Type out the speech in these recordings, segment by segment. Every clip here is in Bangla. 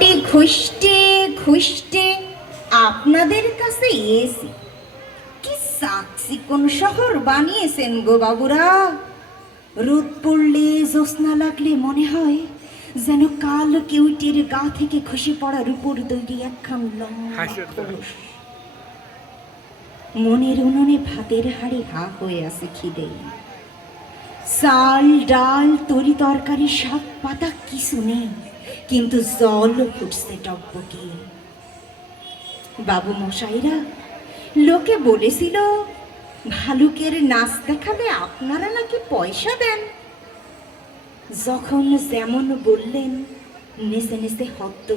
খুঁটি খুঁজতে খুঁজতে আপনাদের কাছে এসি। কি সাক্ষী কোন শহর বানিয়েছেন গো বাবুরা! রোদ পড়লে জ্যোৎস্না লাগলে মনে হয় যেন কাল কিউটির গা থেকে খসে পড়ার উপর তৈরি একখান লম্বা খোলস। মনের উনুনে ভাতের হাড়ি হা হয়ে আছে খিদে। চাল ডাল তরি তরকারি শাক পাতা কিছু নেই, কিন্তু জল ফুটছে টকবকে। বাবু মশাইরা, লোকে বলেছিল ভালুকের নাচ দেখালে আপনারা নাকি পয়সা দেন। যখন যেমন বললেন নেচে নেচে হত,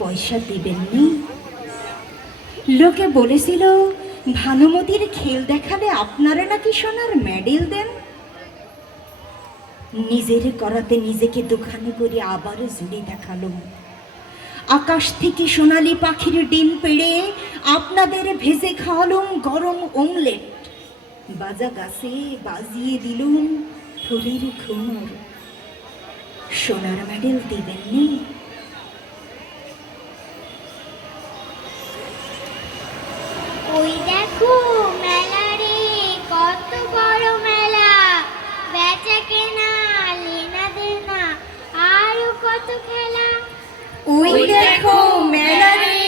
পয়সা দিবেননি। লোকে বলেছিল ভানুমতির খেল দেখালে আপনারা নাকি সোনার মেডেল দেন। নিজের করাতে নিজেকে দোকানে করে আবারও জুড়ে দেখালো। আকাশ থেকে সোনালি পাখির ডিম পেড়ে আপনাদের ভেজে খাওয়ালুম গরম অমলেট। বাজা গাছে বাজিয়ে দিলুম ফুলের ঘুমর। সোনার মেডেল দিবেননি। ওই দেখো মেলা রে, কত বড় মেলা, বেচা কেনা লেনা দেনা আরো কত খেলা। ওই দেখো মেলা রে,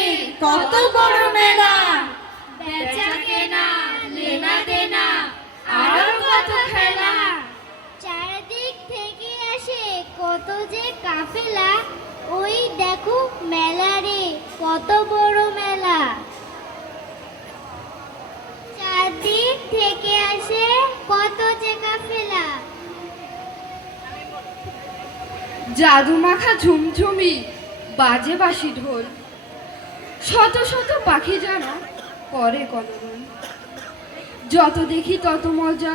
কত বড় মেলা, বেচা কেনা লেনা দেনা আরো কত খেলা। চারদিক থেকে আসে কত যে কাফেলা। ওই দেখো মেলা রে, কত বড় মেলা। চারদিক থেকে আসে কত যে কাফেলা। জাদু মাখা ঝুমঝুমি বাজে বাঁশি ঢোল, শত শত পাখি যেন করে কলরব। যত দেখি তত মজা,